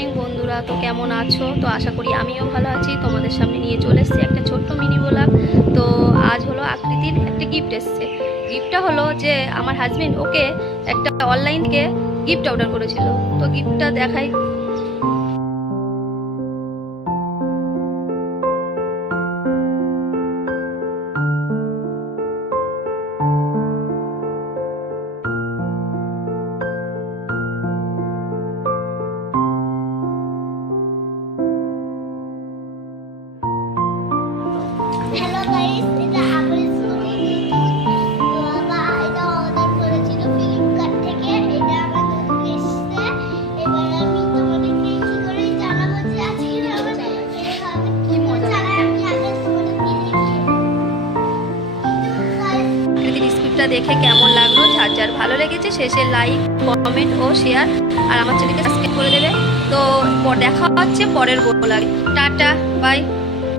Morning বন্ধুরা, তো কেমন আছো? তো আশা করি আমিও ভালো আছি। তোমাদের সামনে নিয়ে চলে এসেছি একটা ছোট্ট মিনি ব্লগ তো আজ হলো আকৃতির একটা গিফট এসছে। গিফটটা হলো যে আমার হাজব্যান্ড ওকে একটা অনলাইন থেকে গিফট অর্ডার করেছিল। তো গিফটটা দেখাই। হ্যালো গাইস দেখে কেমন লাগল? যার যার ভালো লেগেছে শেষে লাইক কমেন্ট ও শেয়ার আর আমার চ্যানেলকে সাবস্ক্রাইব করে দেবে। তো দেখা হচ্ছে পরের গোলায় টাটা বাই